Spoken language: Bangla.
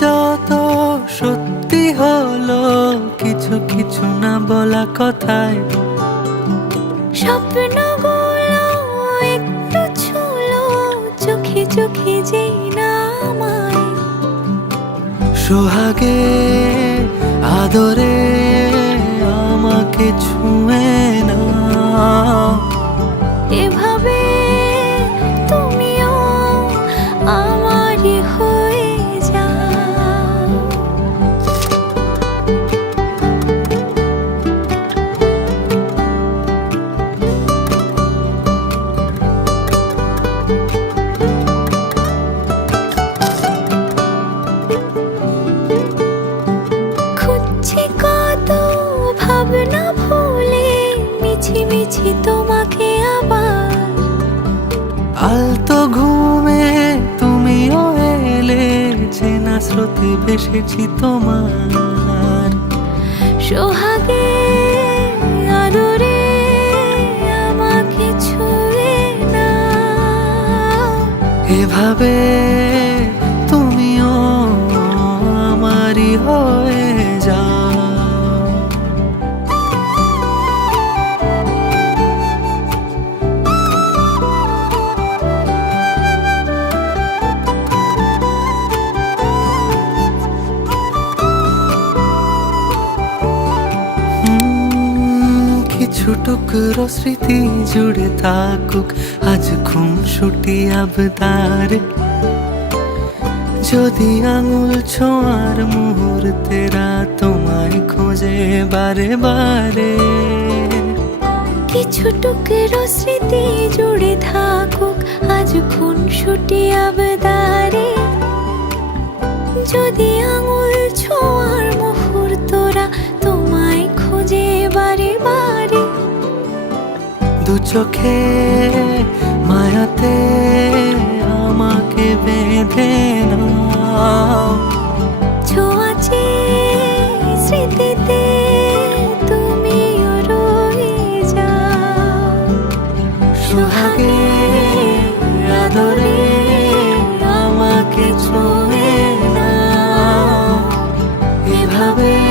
যত সত্যি হলো কিছু কিছু না বলা কথায় স্বপ্নগুলো একটু ছুলো চোখে চোখে যেই না সোহাগে আদরে আমাকে ছুঁয়ে না এভাবে তুমিও মিছি তোমাকে আবার। আলতো ঘুমে তুমিও এলে চেনা স্রোতে ভেসেছি তোমার। সোহাগে আদরে আমাকে ছুঁয়ে না এভাবে কিছু টুকরো স্মৃতি জুড়ে থাকুক, আজ ঘুম ছুটি আবদার। যদি আঙুল ছোঁয়ার মুহূর্তেরা তোমায় খোঁজে বারে বারে। কিছু টুকরো স্মৃতি জুড়ে থাকুক, আজ খুন ছুটি আবদারে। চোখে মায়াতে আমাকে বেঁধে নাও। ছোঁয়াচে আমাকে এভাবে